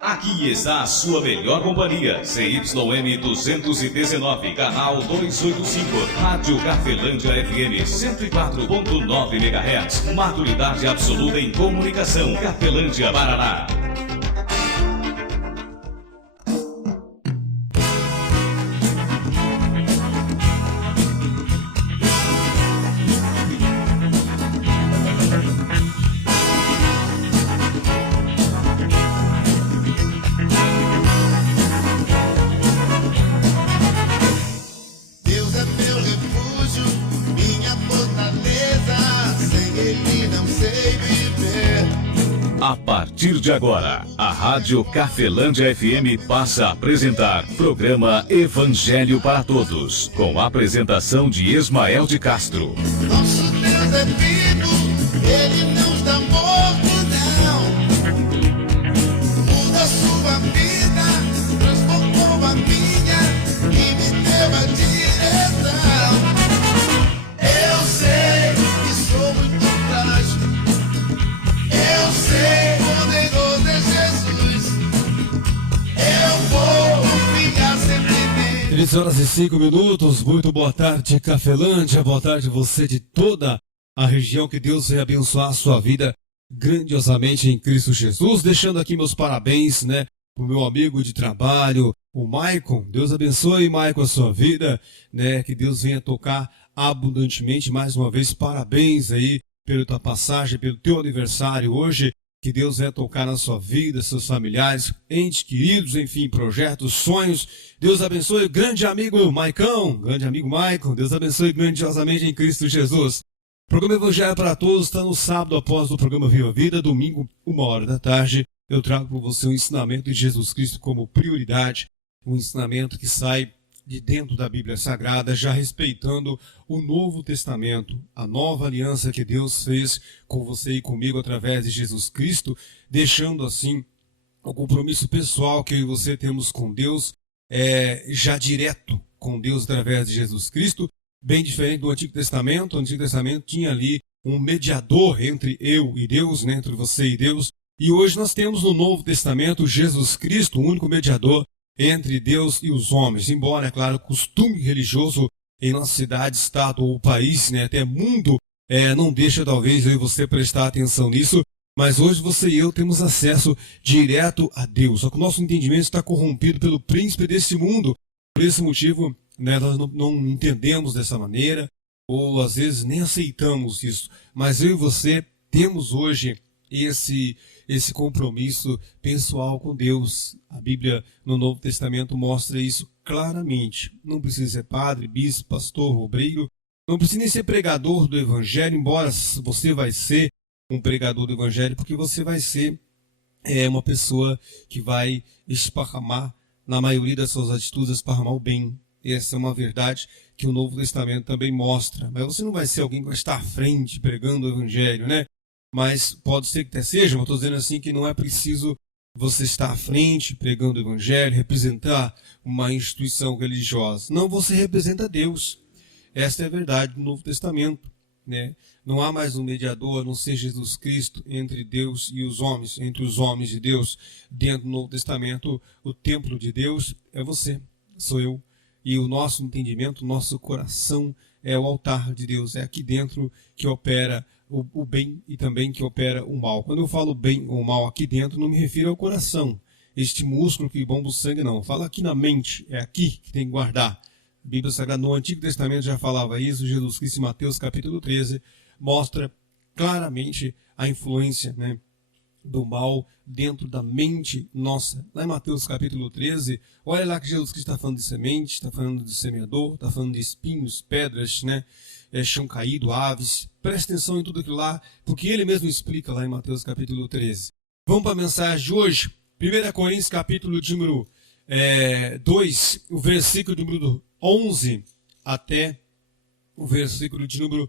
Aqui está a sua melhor companhia, CYM 219, canal 285, Rádio Cafelândia FM 104.9 MHz, maturidade absoluta em comunicação, Cafelândia, Paraná. A partir de agora, a Rádio Cafelândia FM passa a apresentar programa Evangelho para Todos, com a apresentação de Ismael de Castro. Nosso Deus é vivo, Ele não está morto, não. Muda sua vida, transformou a minha e me deu a direção. Eu sei que sou muito frágil, eu sei, poderoso é Jesus. Eu vou confiar sempre nele. 13h05, muito boa tarde, Cafelândia, boa tarde você de toda a região, que Deus venha abençoar a sua vida grandiosamente em Cristo Jesus, deixando aqui meus parabéns, pro meu amigo de trabalho, o Maicon. Deus abençoe, Maicon, a sua vida, que Deus venha tocar abundantemente, mais uma vez, parabéns aí pela tua passagem, pelo teu aniversário hoje, que Deus venha tocar na sua vida, seus familiares, entes queridos, enfim, projetos, sonhos. Deus abençoe o grande amigo Maicon, grande amigo Maicon, Deus abençoe grandiosamente em Cristo Jesus. O programa Evangelho para Todos está no sábado após o programa Viva a Vida, domingo, 1h da tarde. Eu trago para você um ensinamento de Jesus Cristo como prioridade, um ensinamento que sai de dentro da Bíblia Sagrada, já respeitando o Novo Testamento, a nova aliança que Deus fez com você e comigo através de Jesus Cristo, deixando assim o compromisso pessoal que eu e você temos com Deus, já direto com Deus através de Jesus Cristo, bem diferente do Antigo Testamento. O Antigo Testamento tinha ali um mediador entre eu e Deus, entre você e Deus, e hoje nós temos no Novo Testamento Jesus Cristo, o único mediador entre Deus e os homens. Embora, é claro, o costume religioso em nossa cidade, estado ou país, até mundo, não deixa talvez eu e você prestar atenção nisso, mas hoje você e eu temos acesso direto a Deus. Só que o nosso entendimento está corrompido pelo príncipe desse mundo. Por esse motivo, nós não entendemos dessa maneira, ou às vezes nem aceitamos isso. Mas eu e você temos hoje esse compromisso pessoal com Deus. A Bíblia no Novo Testamento mostra isso claramente. Não precisa ser padre, bispo, pastor, obreiro, não precisa nem ser pregador do Evangelho, embora você vai ser um pregador do Evangelho, porque você vai ser uma pessoa que vai esparramar, na maioria das suas atitudes, esparramar o bem. Essa é uma verdade que o Novo Testamento também mostra. Mas você não vai ser alguém que vai estar à frente pregando o Evangelho, Mas pode ser que até seja, mas estou dizendo assim que não é preciso você estar à frente, pregando o Evangelho, representar uma instituição religiosa. Não, você representa Deus. Esta é a verdade do Novo Testamento. Não há mais um mediador, a não ser Jesus Cristo, entre Deus e os homens, entre os homens e Deus. Dentro do Novo Testamento, o templo de Deus é você, sou eu. E o nosso entendimento, o nosso coração é o altar de Deus. É aqui dentro que opera o bem e também que opera o mal. Quando eu falo bem ou mal aqui dentro, não me refiro ao coração, este músculo que bomba o sangue, não. Fala aqui na mente, é aqui que tem que guardar. A Bíblia Sagrada no Antigo Testamento já falava isso. Jesus Cristo em Mateus capítulo 13 mostra claramente a influência do mal dentro da mente nossa. Lá em Mateus capítulo 13, olha lá que Jesus Cristo está falando de semente, está falando de semeador, está falando de espinhos, pedras, chão caído, aves. Presta atenção em tudo aquilo lá, porque ele mesmo explica lá em Mateus capítulo 13. Vamos para a mensagem de hoje. 1 Coríntios capítulo de número 2, o versículo de número 11 até o versículo de número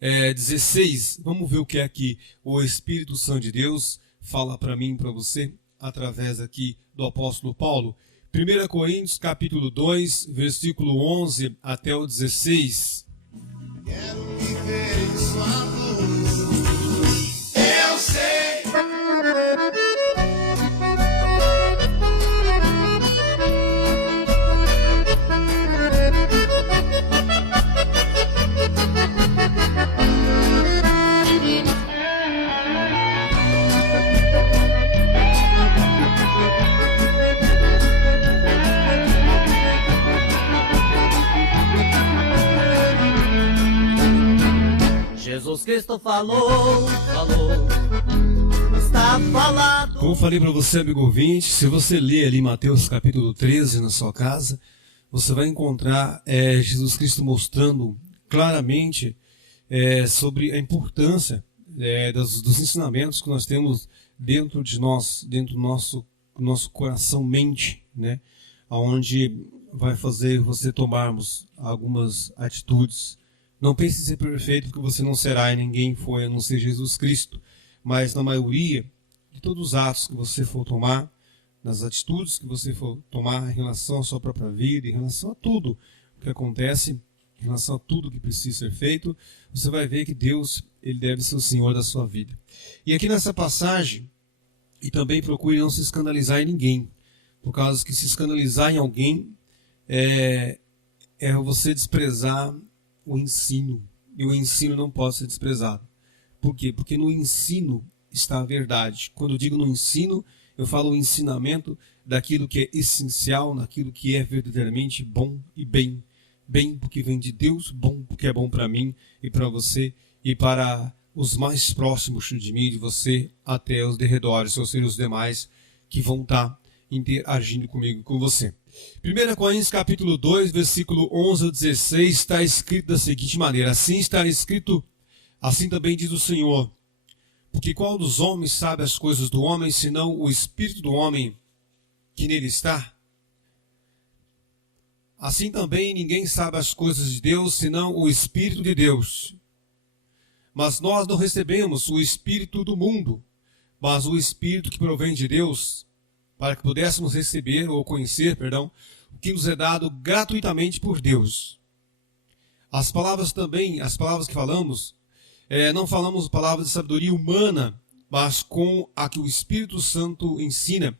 16. Vamos ver o que é que o Espírito Santo de Deus fala para mim e para você, através aqui do apóstolo Paulo. 1 Coríntios capítulo 2, versículo 11 até o 16. Quero viver em sua luz. Eu sei. Cristo falou, está falado. Como eu falei para você, amigo ouvinte, se você ler ali Mateus capítulo 13 na sua casa, você vai encontrar Jesus Cristo mostrando claramente sobre a importância dos ensinamentos que nós temos dentro de nós, dentro do nosso coração, mente, né? Onde vai fazer você tomarmos algumas atitudes. Não pense em ser perfeito, porque você não será, e ninguém foi a não ser Jesus Cristo. Mas na maioria de todos os atos que você for tomar, nas atitudes que você for tomar em relação à sua própria vida, em relação a tudo o que acontece, em relação a tudo que precisa ser feito, você vai ver que Deus, ele deve ser o Senhor da sua vida. E aqui nessa passagem, e também procure não se escandalizar em ninguém, por causa que se escandalizar em alguém é você desprezar o ensino. E o ensino não pode ser desprezado. Por quê? Porque no ensino está a verdade. Quando eu digo no ensino, eu falo o ensinamento daquilo que é essencial, daquilo que é verdadeiramente bom e bem. Bem porque vem de Deus, bom porque é bom para mim e para você e para os mais próximos de mim, de você, até os derredores, ou seja, os demais que vão estar interagindo comigo e com você. 1 Coríntios capítulo 2, versículo 11 a 16, está escrito da seguinte maneira: assim está escrito, assim também diz o Senhor, porque qual dos homens sabe as coisas do homem, senão o espírito do homem que nele está? Assim também ninguém sabe as coisas de Deus, senão o Espírito de Deus. Mas nós não recebemos o Espírito do mundo, mas o Espírito que provém de Deus, para que pudéssemos receber ou conhecer, o que nos é dado gratuitamente por Deus. As palavras que falamos, não falamos palavras de sabedoria humana, mas com a que o Espírito Santo ensina,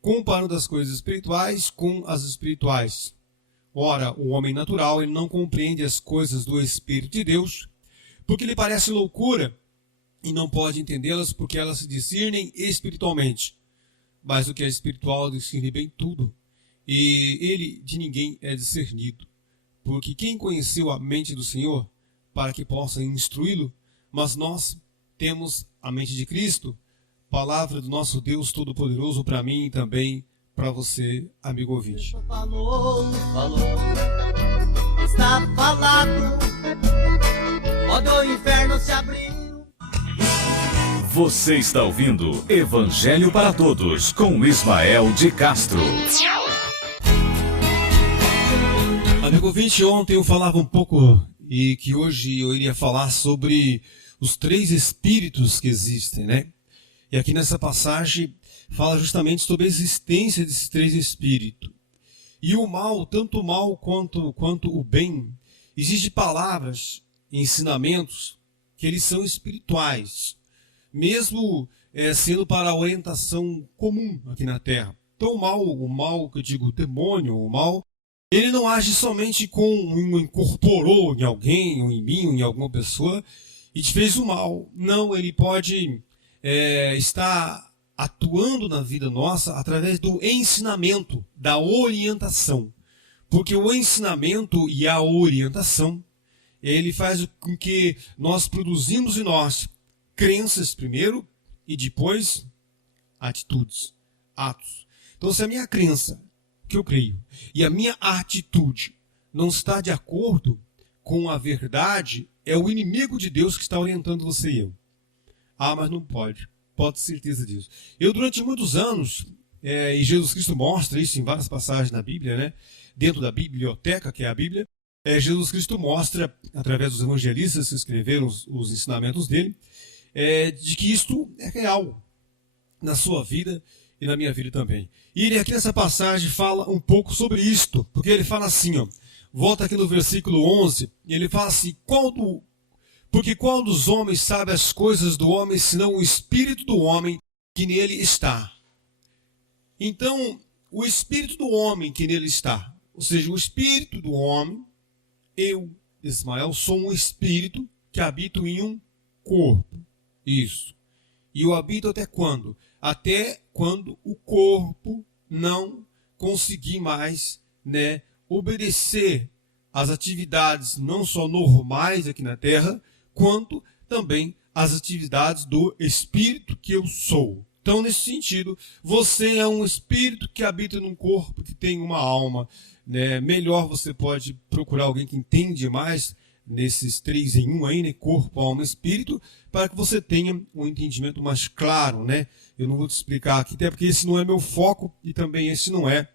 comparando as coisas espirituais com as espirituais. Ora, o homem natural, ele não compreende as coisas do Espírito de Deus, porque lhe parece loucura, e não pode entendê-las porque elas se discernem espiritualmente. Mas o que é espiritual discerne bem tudo, e ele de ninguém é discernido. Porque quem conheceu a mente do Senhor, para que possa instruí-lo? Mas nós temos a mente de Cristo, palavra do nosso Deus Todo-Poderoso para mim e também para você, amigo ouvinte. Falou, está falado, ó do inferno se abriu. Você está ouvindo Evangelho para Todos, com Ismael de Castro. Amigo ouvinte, ontem eu falava um pouco, e que hoje eu iria falar sobre os 3 espíritos que existem, né? E aqui nessa passagem fala justamente sobre a existência desses 3 espíritos. E o mal, tanto o mal quanto o bem, existem palavras, ensinamentos, que eles são espirituais, mesmo sendo para a orientação comum aqui na Terra. Então o mal que eu digo, o demônio, o mal, ele não age somente incorporou em alguém, ou em mim, ou em alguma pessoa, e te fez o mal. Não, ele pode estar atuando na vida nossa através do ensinamento, da orientação. Porque o ensinamento e a orientação, ele faz com que nós produzimos em nós crenças primeiro e depois atitudes, atos. Então, se a minha crença, que eu creio, e a minha atitude não está de acordo com a verdade, é o inimigo de Deus que está orientando você e eu. Ah, mas não pode. Pode ter certeza disso. Eu, durante muitos anos, e Jesus Cristo mostra isso em várias passagens na Bíblia, né? Dentro da biblioteca, que é a Bíblia, Jesus Cristo mostra, através dos evangelistas que escreveram os ensinamentos dele, de que isto é real na sua vida e na minha vida também. E ele aqui nessa passagem fala um pouco sobre isto, porque ele fala assim, ó, volta aqui no versículo 11, e ele fala assim, porque qual dos homens sabe as coisas do homem, senão o espírito do homem que nele está? Então, o espírito do homem que nele está, ou seja, o espírito do homem, eu, Ismael, sou um espírito que habito em um corpo. Isso. E eu habito até quando? Até quando o corpo não conseguir mais, obedecer às atividades não só normais aqui na Terra, quanto também as atividades do Espírito que eu sou. Então, nesse sentido, você é um espírito que habita num corpo que tem uma alma, né? Melhor você pode procurar alguém que entende mais nesses 3 em 1 aí, né? Corpo, alma e espírito, para que você tenha um entendimento mais claro, né? Eu não vou te explicar aqui, até porque esse não é meu foco e também esse não é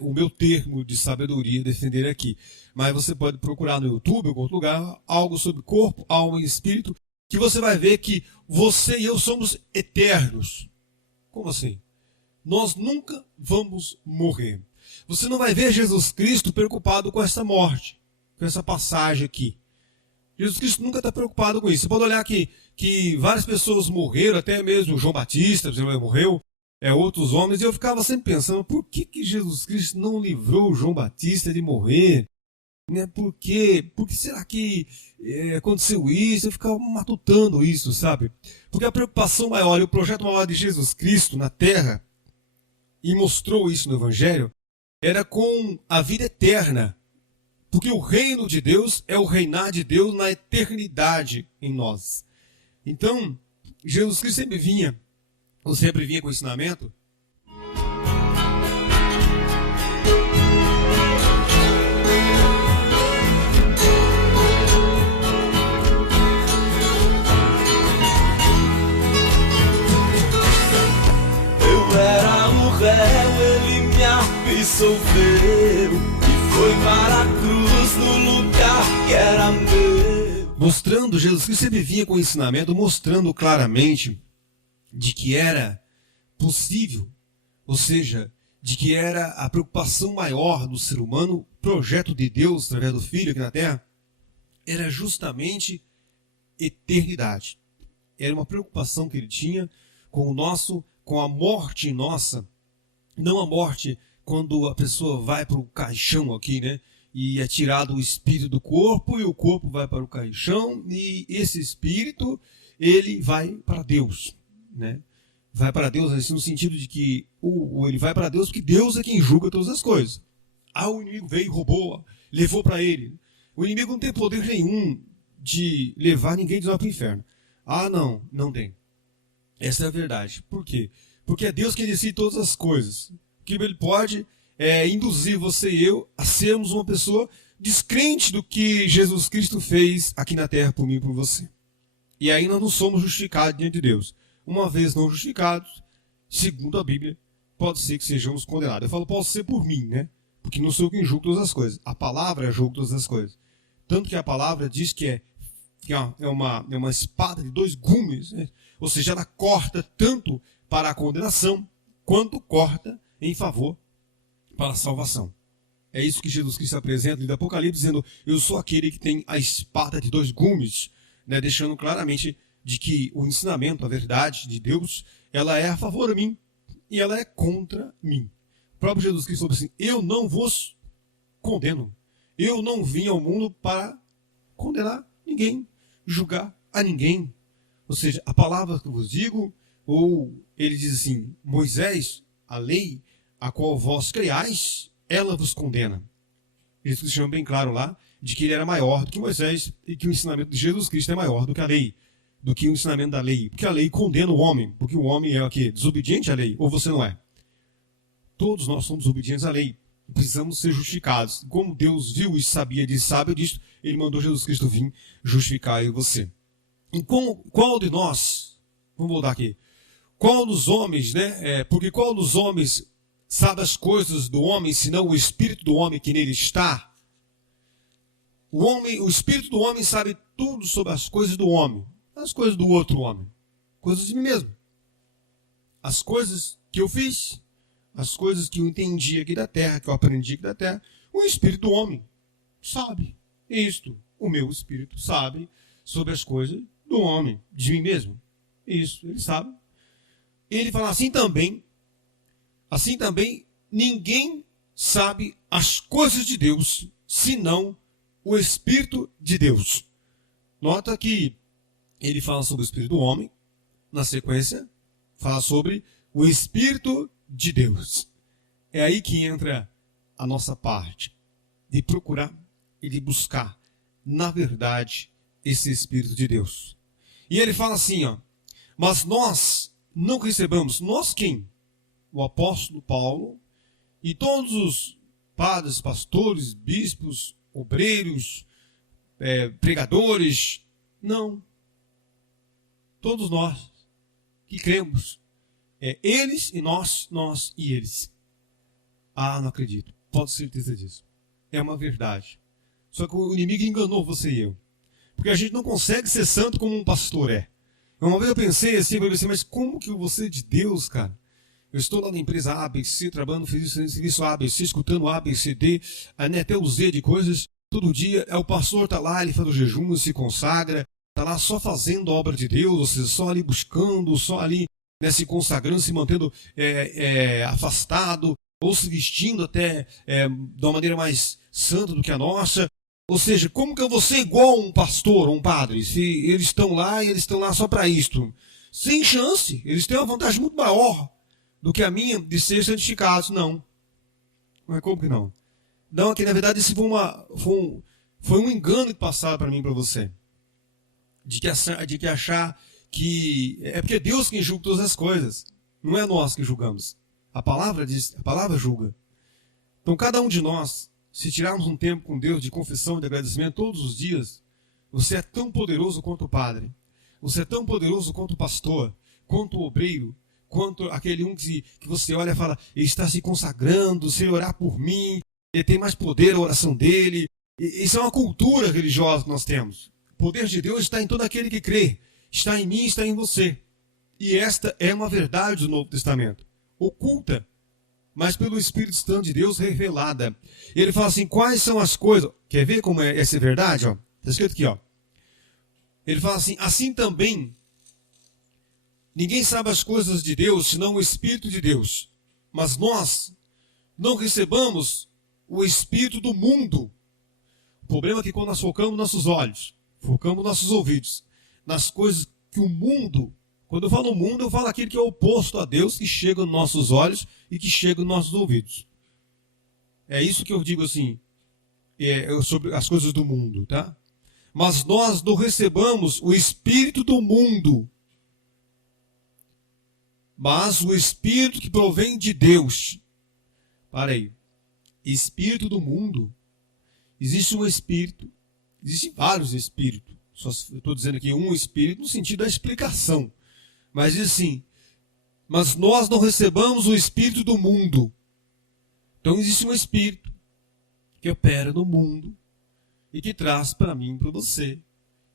o meu termo de sabedoria defender aqui. Mas você pode procurar no YouTube ou em outro lugar algo sobre corpo, alma e espírito, que você vai ver que você e eu somos eternos. Como assim? Nós nunca vamos morrer. Você não vai ver Jesus Cristo preocupado com essa morte, com essa passagem aqui. Jesus Cristo nunca está preocupado com isso. Você pode olhar que várias pessoas morreram, até mesmo João Batista morreu, outros homens, e eu ficava sempre pensando, por que Jesus Cristo não livrou João Batista de morrer? Né? Por que será que aconteceu isso? Eu ficava matutando isso, sabe? Porque a preocupação maior e o projeto maior de Jesus Cristo na Terra, e mostrou isso no Evangelho, era com a vida eterna. Porque o reino de Deus é o reinar de Deus na eternidade em nós. Então, Jesus Cristo sempre vinha com o ensinamento. Eu era um réu, ele me absolveu e foi para a cruz no lugar que era meu. Mostrando, Jesus Cristo sempre vinha com o ensinamento, mostrando claramente de que era possível, ou seja, de que era a preocupação maior do ser humano, o projeto de Deus através do Filho aqui na Terra, era justamente eternidade. Era uma preocupação que ele tinha com a morte nossa, não a morte quando a pessoa vai para o caixão aqui, né? E é tirado o espírito do corpo e o corpo vai para o caixão e esse espírito, ele vai para Deus, né? Vai para Deus assim, no sentido de que ele vai para Deus porque Deus é quem julga todas as coisas. O inimigo veio, roubou, levou para ele. O inimigo não tem poder nenhum de levar ninguém de lá para o inferno. Não tem. Essa é a verdade. Por quê? Porque é Deus quem decide todas as coisas. O que ele pode é induzir você e eu a sermos uma pessoa descrente do que Jesus Cristo fez aqui na terra por mim e por você. E aí nós não somos justificados diante de Deus. Uma vez não justificados, segundo a Bíblia, pode ser que sejamos condenados. Eu falo, pode ser por mim, né? Porque não sou eu quem julga todas as coisas. A palavra julga todas as coisas. Tanto que a palavra diz que é uma espada de 2 gumes, né? Ou seja, ela corta tanto para a condenação, quanto corta em favor para a salvação. É isso que Jesus Cristo apresenta no livro do Apocalipse, dizendo, eu sou aquele que tem a espada de 2 gumes, né? Deixando claramente de que o ensinamento, a verdade de Deus, ela é a favor de mim e ela é contra mim. O próprio Jesus Cristo falou assim, eu não vos condeno. Eu não vim ao mundo para condenar ninguém, julgar a ninguém. Ou seja, a palavra que eu vos digo, ou ele diz assim, Moisés, a lei a qual vós creiais, ela vos condena. Jesus chama bem claro lá de que ele era maior do que Moisés e que o ensinamento de Jesus Cristo é maior do que a lei, do que o ensinamento da lei. Porque a lei condena o homem, porque o homem é o quê? Desobediente à lei, ou você não é? Todos nós somos desobedientes à lei. Precisamos ser justificados. Como Deus viu e sabia disso, sabe disso, ele mandou Jesus Cristo vir justificar eu e você. E qual de nós, vamos voltar aqui, qual dos homens, né? Porque qual dos homens sabe as coisas do homem, senão o espírito do homem que nele está? O espírito do homem sabe tudo sobre as coisas do homem, as coisas do outro homem, coisas de mim mesmo. As coisas que eu fiz, as coisas que eu entendi aqui da terra, que eu aprendi aqui da terra, o espírito do homem sabe isto. O meu espírito sabe sobre as coisas do homem, de mim mesmo. Isso, ele sabe. Ele fala assim também, ninguém sabe as coisas de Deus, senão o Espírito de Deus. Nota que ele fala sobre o Espírito do homem, na sequência, fala sobre o Espírito de Deus. É aí que entra a nossa parte, de procurar e de buscar, na verdade, esse Espírito de Deus. E ele fala assim, ó, mas nós não recebamos, nós quem? O apóstolo Paulo e todos os padres, pastores, bispos, obreiros, pregadores, não. Todos nós que cremos. Eles e nós e eles. Ah, não acredito. Pode ter certeza disso. É uma verdade. Só que o inimigo enganou você e eu. Porque a gente não consegue ser santo como um pastor é. Uma vez eu pensei assim, mas como que eu vou ser de Deus, cara? Eu estou lá na empresa ABC, trabalhando no serviço ABC, escutando A, B, C, D, até o Z de coisas. Todo dia, o pastor está lá, ele faz o jejum, se consagra, está lá só fazendo a obra de Deus, ou seja, só ali buscando, só ali se consagrando, se mantendo afastado, ou se vestindo até de uma maneira mais santa do que a nossa. Ou seja, como que eu vou ser igual a um pastor ou um padre, se eles estão lá só para isto? Sem chance, eles têm uma vantagem muito maior do que a minha de ser santificados. Não. Mas como que não? Não, aqui na verdade esse foi um engano que passaram para mim e para você. De que achar que é porque é Deus quem julga todas as coisas. Não é nós que julgamos. A palavra diz, a palavra julga. Então cada um de nós, se tirarmos um tempo com Deus de confissão e de agradecimento todos os dias, você é tão poderoso quanto o padre. Você é tão poderoso quanto o pastor, quanto o obreiro, quanto aquele que você olha e fala, ele está se consagrando, se ele orar por mim, ele tem mais poder a oração dele. Isso é uma cultura religiosa que nós temos. O poder de Deus está em todo aquele que crê. Está em mim, está em você. E esta é uma verdade do Novo Testamento. Oculta, mas pelo Espírito Santo de Deus revelada. E ele fala assim, quais são as coisas... Quer ver como é essa verdade? Está escrito aqui, ó. Ele fala assim também, ninguém sabe as coisas de Deus, senão o Espírito de Deus. Mas nós não recebamos o Espírito do mundo. O problema é que quando nós focamos nossos olhos, focamos nossos ouvidos, nas coisas que o mundo... Quando eu falo mundo, eu falo aquilo que é oposto a Deus, que chega nos nossos olhos e que chega nos nossos ouvidos. É isso que eu digo assim, sobre as coisas do mundo, tá? Mas nós não recebamos o Espírito do mundo, mas o Espírito que provém de Deus. Para aí. Espírito do mundo. Existe um Espírito, existem vários Espíritos. Só estou dizendo aqui um Espírito no sentido da explicação. Mas diz assim, mas nós não recebamos o Espírito do mundo. Então existe um Espírito que opera no mundo e que traz para mim e para você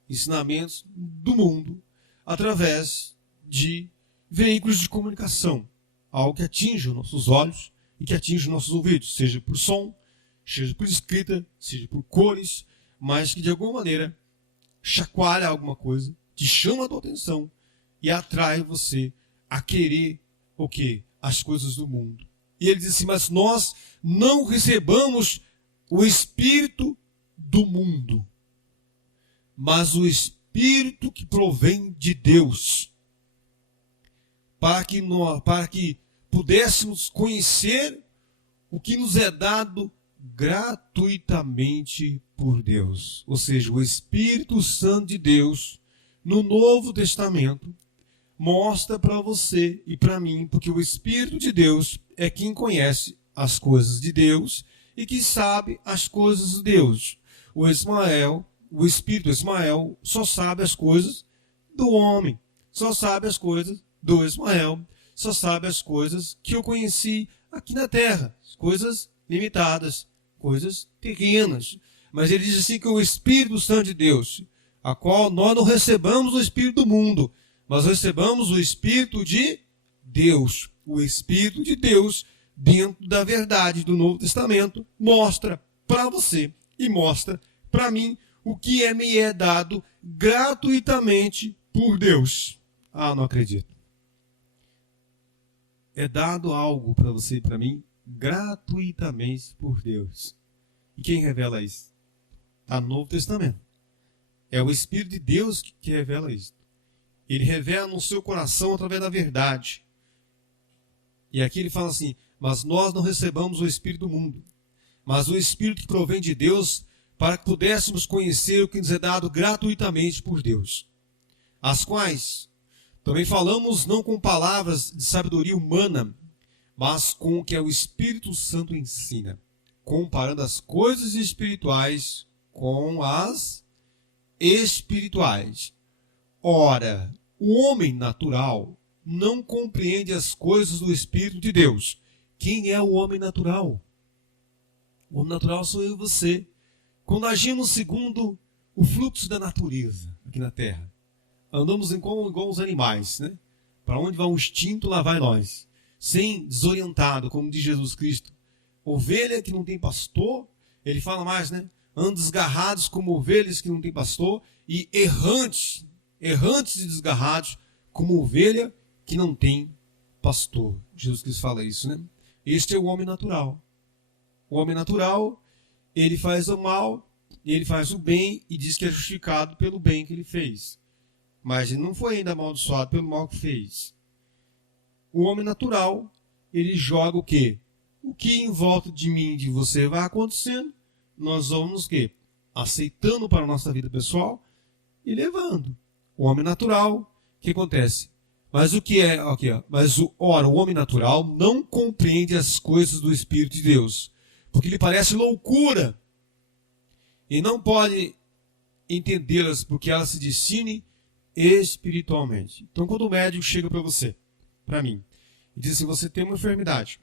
ensinamentos do mundo através de veículos de comunicação. Algo que atinge os nossos olhos e que atinge os nossos ouvidos, seja por som, seja por escrita, seja por cores, mas que de alguma maneira chacoalha alguma coisa, te chama a tua atenção e atrai você a querer o quê? As coisas do mundo. E ele diz assim, mas nós não recebamos o Espírito do mundo, mas o Espírito que provém de Deus, para que pudéssemos conhecer o que nos é dado gratuitamente por Deus. Ou seja, o Espírito Santo de Deus, no Novo Testamento, mostra para você e para mim, porque o Espírito de Deus é quem conhece as coisas de Deus e que sabe as coisas de Deus. O Espírito Ismael só sabe as coisas do homem, só sabe as coisas do Ismael, só sabe as coisas que eu conheci aqui na terra, coisas limitadas, coisas terrenas. Mas ele diz assim que o Espírito Santo de Deus, a qual nós não recebamos o Espírito do mundo, mas recebamos o Espírito de Deus. O Espírito de Deus, dentro da verdade do Novo Testamento, mostra para você e mostra para mim o que me é dado gratuitamente por Deus. Ah, não acredito. É dado algo para você e para mim gratuitamente por Deus. E quem revela isso? Está no Novo Testamento. É o Espírito de Deus que revela isso. Ele revela no seu coração através da verdade. E aqui ele fala assim, mas nós não recebamos o Espírito do mundo, mas o Espírito que provém de Deus, para que pudéssemos conhecer o que nos é dado gratuitamente por Deus, as quais também falamos não com palavras de sabedoria humana, mas com o que o Espírito Santo ensina, comparando as coisas espirituais com as espirituais. Ora, o homem natural não compreende as coisas do Espírito de Deus. Quem é o homem natural? O homem natural sou eu e você. Quando agimos segundo o fluxo da natureza aqui na Terra, andamos igual os animais, né? Para onde vai um instinto, lá vai nós. Sem desorientado, como diz Jesus Cristo. Ovelha que não tem pastor, ele fala mais, né? Andam desgarrados como ovelhas que não tem pastor, e errantes e desgarrados como ovelha que não tem pastor. Jesus Cristo fala isso, né? Este é o homem natural. O homem natural, ele faz o mal, ele faz o bem e diz que é justificado pelo bem que ele fez. Mas ele não foi ainda amaldiçoado pelo mal que fez. O homem natural, ele joga o quê? O que em volta de mim e de você vai acontecendo, nós vamos o quê? Aceitando para a nossa vida pessoal e levando. O homem natural, o que acontece? Mas o que é? Aqui, ó. O homem natural não compreende as coisas do Espírito de Deus, porque lhe parece loucura, e não pode entendê-las, porque elas se discernem espiritualmente. Então, quando o médico chega para você, para mim, e diz assim: você tem uma enfermidade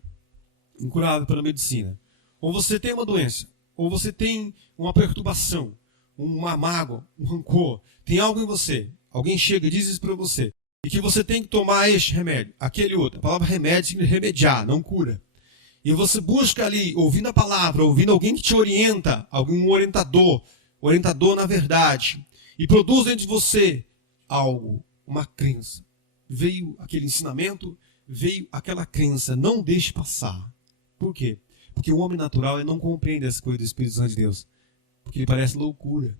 incurável pela medicina, ou você tem uma doença, ou você tem uma perturbação, uma mágoa, um rancor, tem algo em você, alguém chega e diz isso para você, e que você tem que tomar este remédio, aquele outro. A palavra remédio significa remediar, não cura. E você busca ali, ouvindo a palavra, ouvindo alguém que te orienta, algum orientador na verdade, e produz dentro de você algo, uma crença. Veio aquele ensinamento, veio aquela crença, não deixe passar. Por quê? Porque o homem natural não compreende as coisas do Espírito Santo de Deus, porque ele parece loucura.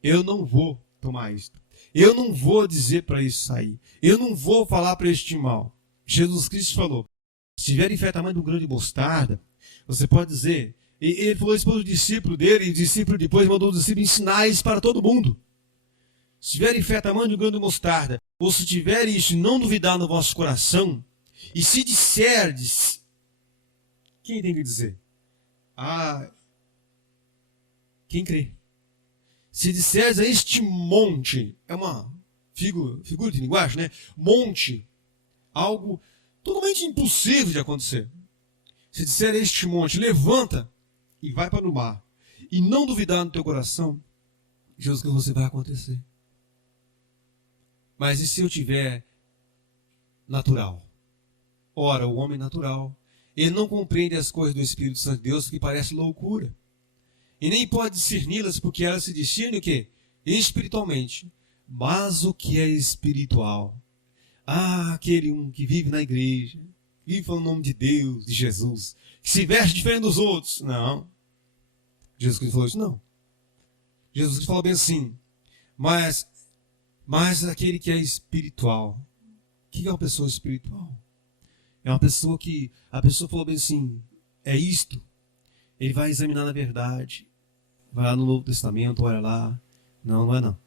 Eu não vou tomar isso. Eu não vou dizer para isso sair. Eu não vou falar para este mal. Jesus Cristo falou: se tiver fé tamanho de um grão de mostarda, você pode dizer. E ele falou isso para o discípulo dele, e o discípulo depois mandou os discípulos ensinar isso para todo mundo. Se tiver fé tamanho de um grão de mostarda, ou se tiver isso e não duvidar no vosso coração, e se disserdes, quem tem que dizer? Quem crê. Se disserdes a este monte, é uma figura de linguagem, né? Monte, algo totalmente impossível de acontecer. Se disser a este monte, levanta e vai para o mar, e não duvidar no teu coração, Jesus, que você vai acontecer. Mas e se eu tiver natural? Ora, o homem natural, ele não compreende as coisas do Espírito Santo de Deus, que parece loucura. E nem pode discerni-las, porque elas se discernem o quê? Espiritualmente. Mas o que é espiritual? Aquele que vive na igreja, vive falando o nome de Deus, de Jesus, que se veste diferente dos outros. Não. Jesus Cristo falou isso? Não. Jesus Cristo falou bem assim: mas aquele que é espiritual. O que é uma pessoa espiritual? É uma pessoa que, a pessoa falou bem assim, é isto. Ele vai examinar na verdade, vai lá no Novo Testamento, olha lá. Não, não é não.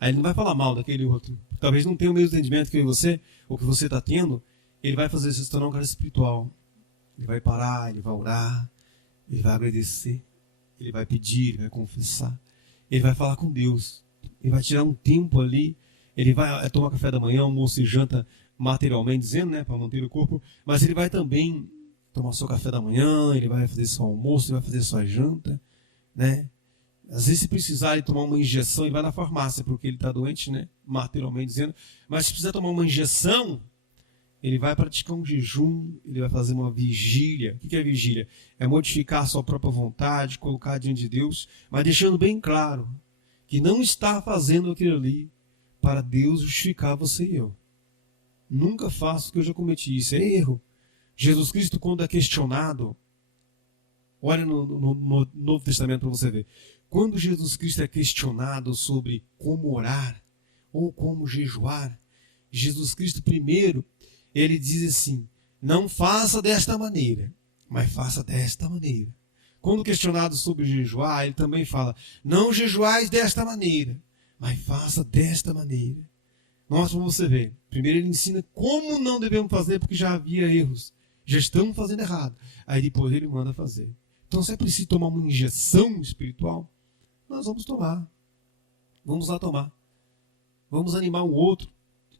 Aí ele não vai falar mal daquele outro. Talvez não tenha o mesmo entendimento que eu e você, ou que você está tendo. Ele vai fazer isso, se tornar um cara espiritual. Ele vai parar, ele vai orar, ele vai agradecer, ele vai pedir, ele vai confessar, ele vai falar com Deus. Ele vai tirar um tempo ali, ele vai tomar café da manhã, almoço e janta materialmente dizendo, né, para manter o corpo, mas ele vai também tomar seu café da manhã, ele vai fazer seu almoço, ele vai fazer sua janta, né? Às vezes, se precisar tomar uma injeção, ele vai na farmácia, porque ele está doente, né, materialmente dizendo, mas se precisar tomar uma injeção, ele vai praticar um jejum, ele vai fazer uma vigília. O que é vigília? É modificar a sua própria vontade, colocar diante de Deus, mas deixando bem claro que não está fazendo aquilo ali para Deus justificar você e eu. Nunca faço o que eu já cometi. Isso é erro. Jesus Cristo, quando é questionado, olha no Novo Testamento para você ver. Quando Jesus Cristo é questionado sobre como orar ou como jejuar, Jesus Cristo primeiro, ele diz assim: não faça desta maneira, mas faça desta maneira. Quando questionado sobre jejuar, ele também fala, não jejuais desta maneira, mas faça desta maneira. Nossa, para você ver. Primeiro ele ensina como não devemos fazer, porque já havia erros. Já estamos fazendo errado. Aí depois ele manda fazer. Então se é preciso tomar uma injeção espiritual, nós vamos tomar. Vamos lá tomar. Vamos animar um outro.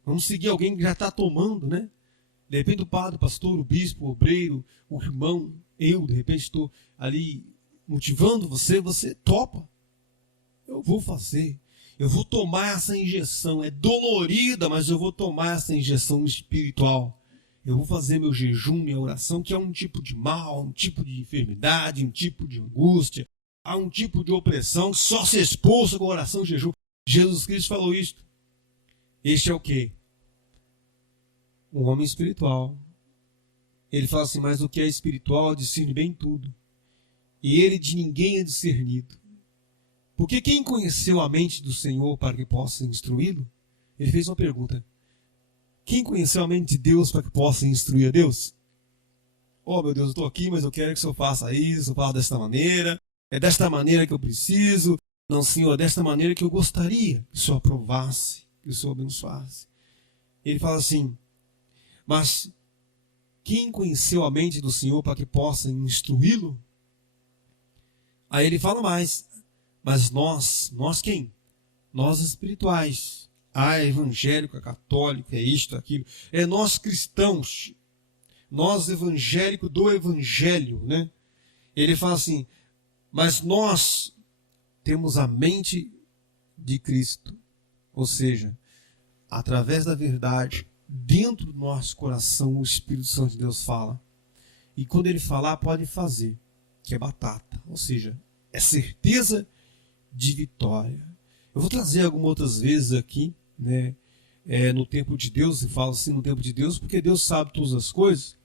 Vamos seguir alguém que já está tomando, né? De repente o padre, o pastor, o bispo, o obreiro, o irmão, eu, de repente estou ali motivando você, você topa. Eu vou fazer. Eu vou tomar essa injeção. É dolorida, mas eu vou tomar essa injeção espiritual. Eu vou fazer meu jejum, minha oração, que é um tipo de mal, um tipo de enfermidade, um tipo de angústia, há um tipo de opressão que só se expulsa com oração e jejum. Jesus Cristo falou isto. Este é o quê? Um homem espiritual. Ele fala assim, mas o que é espiritual discerne bem tudo. E ele de ninguém é discernido. Porque quem conheceu a mente do Senhor para que possa instruí-lo? Ele fez uma pergunta. Quem conheceu a mente de Deus para que possa instruir a Deus? Oh, meu Deus, eu estou aqui, mas eu quero que o Senhor faça isso, eu faça desta maneira. É desta maneira que eu preciso. Não, Senhor, é desta maneira que eu gostaria que o Senhor aprovasse, que o Senhor abençoasse. Ele fala assim, mas quem conheceu a mente do Senhor para que possa instruí-lo? Aí ele fala mais. Mas nós quem? Nós espirituais. É evangélico, é católico, é isto, aquilo. É nós cristãos. Nós evangélicos do evangelho, né? Ele fala assim, mas nós temos a mente de Cristo. Ou seja, através da verdade, dentro do nosso coração, o Espírito Santo de Deus fala. E quando ele falar, pode fazer, que é batata. Ou seja, é certeza de vitória. Eu vou trazer algumas outras vezes aqui, né, no tempo de Deus, e falo assim no tempo de Deus, porque Deus sabe todas as coisas.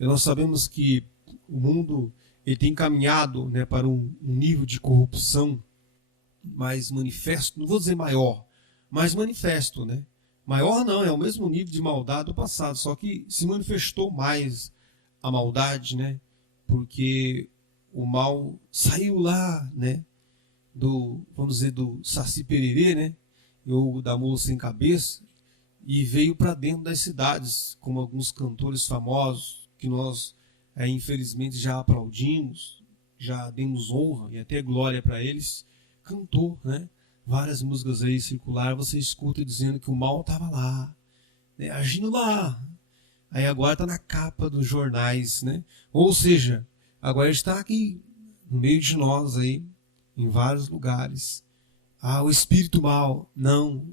E nós sabemos que o mundo ele tem caminhado, né, para um nível de corrupção mais manifesto, não vou dizer maior, mas manifesto, né? Maior não, é o mesmo nível de maldade do passado, só que se manifestou mais a maldade, né? Porque o mal saiu lá, né? Vamos dizer, do Saci Pererê, né? Ou da Moça Sem Cabeça, e veio para dentro das cidades, como alguns cantores famosos, que nós, infelizmente, já aplaudimos, já demos honra e até glória para eles, cantou, né? Várias músicas aí circular, você escuta dizendo que o mal estava lá, né? Agindo lá. Aí agora está na capa dos jornais, né? Ou seja, agora está aqui, no meio de nós aí, em vários lugares. O espírito mal. Não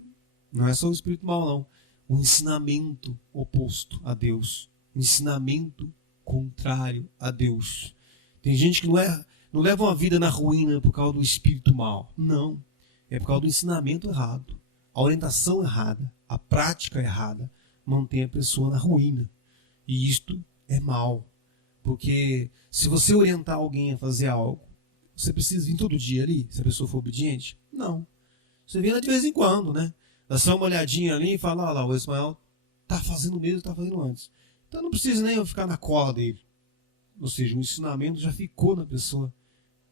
é só o espírito mal, não. O ensinamento oposto a Deus. O ensinamento contrário a Deus. Tem gente que não leva uma vida na ruína por causa do espírito mal. Não. É por causa do ensinamento errado. A orientação errada. A prática errada. Mantém a pessoa na ruína. E isto é mal. Porque se você orientar alguém a fazer algo, você precisa vir todo dia ali, se a pessoa for obediente? Não. Você vem lá de vez em quando, né? Dá só uma olhadinha ali e fala, olha lá, o Ismael está fazendo o mesmo que está fazendo antes. Então não precisa nem eu ficar na cola dele. Ou seja, o ensinamento já ficou na pessoa.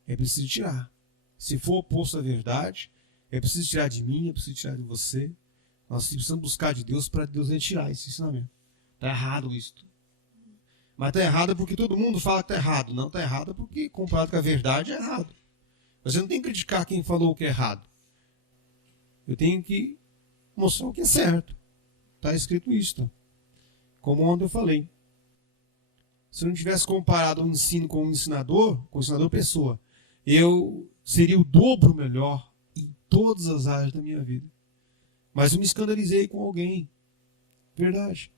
É preciso tirar. Se for oposto à verdade, é preciso tirar de mim, é preciso tirar de você. Nós precisamos buscar de Deus para Deus retirar esse ensinamento. Está errado isso. Mas está errado porque todo mundo fala que está errado. Não, está errado porque, comparado com a verdade, é errado. Você não tem que criticar quem falou o que é errado. Eu tenho que mostrar o que é certo. Está escrito isso. Como ontem eu falei. Se eu não tivesse comparado o ensino com o ensinador pessoa, eu seria o dobro melhor em todas as áreas da minha vida. Mas eu me escandalizei com alguém. Verdade.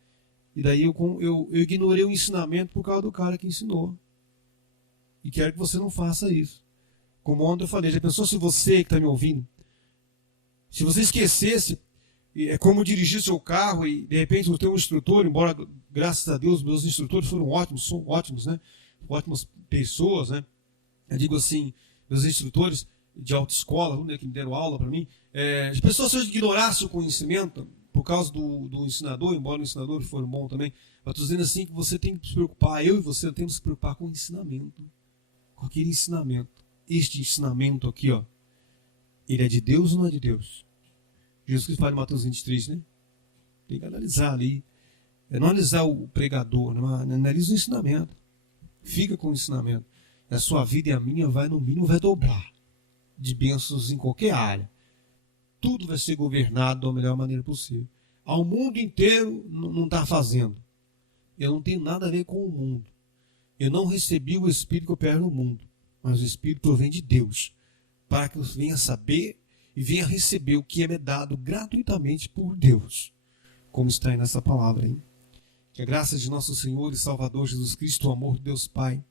E daí eu ignorei o ensinamento por causa do cara que ensinou. E quero que você não faça isso. Como ontem eu falei, já pensou se você que está me ouvindo, se você esquecesse, é como dirigir seu carro e de repente o teu instrutor, embora graças a Deus meus instrutores foram ótimos, são ótimos, né? Ótimas pessoas, né? Eu digo assim, meus instrutores de autoescola, né, que me deram aula para mim, as pessoas se eu ignorasse o conhecimento por causa do ensinador, embora o ensinador for bom também, eu estou dizendo assim que você tem que se preocupar, eu e você temos que se preocupar com o ensinamento. com aquele ensinamento. Este ensinamento aqui, ó, ele é de Deus ou não é de Deus? Jesus Cristo fala em Mateus 23, né? Tem que analisar ali. Não analisar o pregador, não, analisa o ensinamento. Fica com o ensinamento. A sua vida e a minha vai, no mínimo, vai dobrar de bênçãos em qualquer área. Tudo vai ser governado da melhor maneira possível. Ao mundo inteiro não está fazendo. Eu não tenho nada a ver com o mundo. Eu não recebi o Espírito que opera no mundo, mas o Espírito provém de Deus, para que eu venha saber e venha receber o que é me dado gratuitamente por Deus, como está aí nessa palavra. Hein? Que a graça de nosso Senhor e Salvador Jesus Cristo, o amor de Deus Pai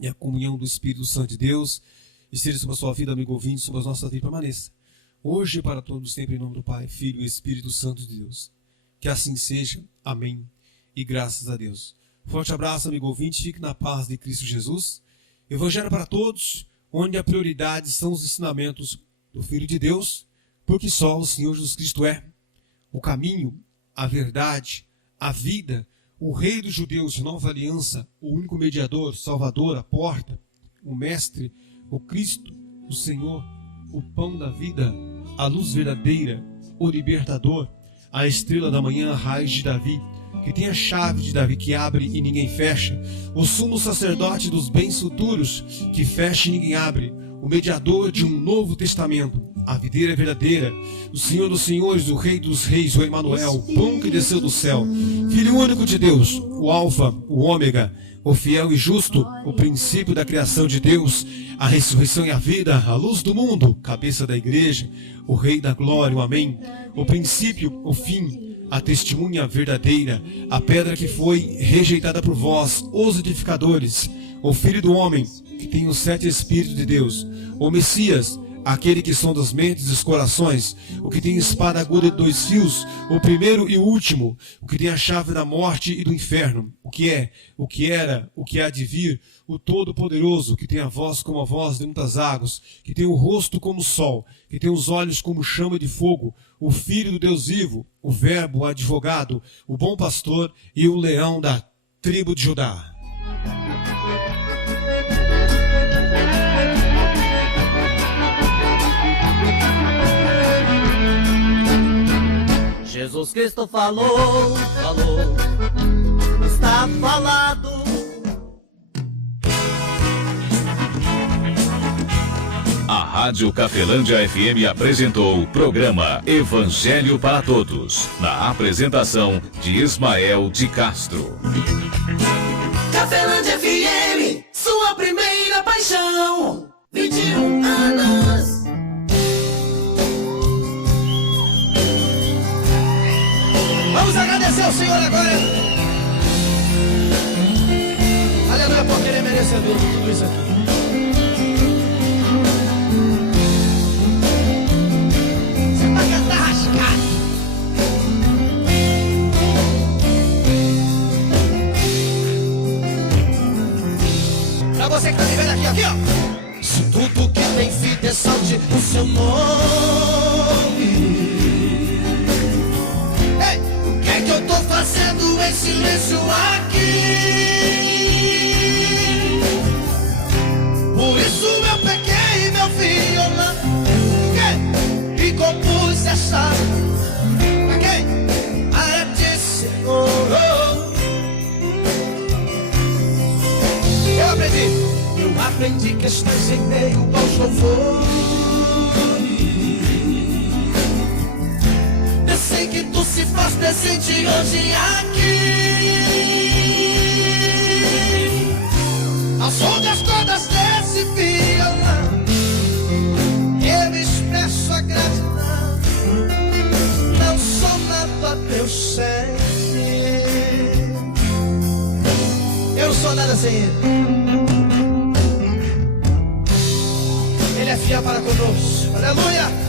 e a comunhão do Espírito Santo de Deus esteja sobre a sua vida, amigo ouvinte, sobre as nossas vidas, permaneça. Hoje e para todos sempre, em nome do Pai, Filho e Espírito Santo de Deus. Que assim seja. Amém. E graças a Deus. Forte abraço, amigo ouvinte. Fique na paz de Cristo Jesus. Evangelho para todos, onde a prioridade são os ensinamentos do Filho de Deus, porque só o Senhor Jesus Cristo é o caminho, a verdade, a vida, o Rei dos Judeus de nova aliança, o único mediador, Salvador, a porta, o Mestre, o Cristo, o Senhor, o pão da vida, a luz verdadeira, o libertador, a estrela da manhã, a raiz de Davi, que tem a chave de Davi que abre e ninguém fecha, o sumo sacerdote dos bens futuros, que fecha e ninguém abre, o mediador de um novo testamento, a videira verdadeira, o Senhor dos senhores, o Rei dos reis, o Emanuel, o pão que desceu do céu, Filho único de Deus, o Alfa, o Ômega, o fiel e justo, o princípio da criação de Deus, a ressurreição e a vida, a luz do mundo, cabeça da igreja, o Rei da glória, o Amém, o princípio, o fim, a testemunha verdadeira, a pedra que foi rejeitada por vós, os edificadores, o Filho do homem, que tem os 7 Espíritos de Deus, o Messias, aquele que sonda as mentes e os corações, o que tem espada aguda de 2 fios, o primeiro e o último, o que tem a chave da morte e do inferno, o que é, o que era, o que há de vir, o Todo-Poderoso, que tem a voz como a voz de muitas águas, que tem o rosto como o sol, que tem os olhos como chama de fogo, o Filho do Deus vivo, o Verbo, o advogado, o bom pastor e o leão da tribo de Judá. Jesus Cristo falou, está falado. A Rádio Cafelândia FM apresentou o programa Evangelho para Todos, na apresentação de Ismael de Castro. Cafelândia FM, sua primeira paixão. 21 anos. Vamos agradecer ao Senhor agora. Aleluia, porque Ele é merecedor de tudo isso aqui. Você vai cantar rascado. Pra você que tá me vendo aqui, ó. Se tudo que tem vida exalte o seu nome. Que eu tô fazendo em silêncio aqui. Por isso eu peguei meu violão e compus essa. Peguei para te Senhor. Eu aprendi que estás em meio aos louvores. Sei que tu se faz presente hoje aqui. As ondas todas desse violão, eu expresso a gratidão. Não sou nada a Deus sem. Eu não sou nada sem Ele. Ele é fiel para conosco. Aleluia.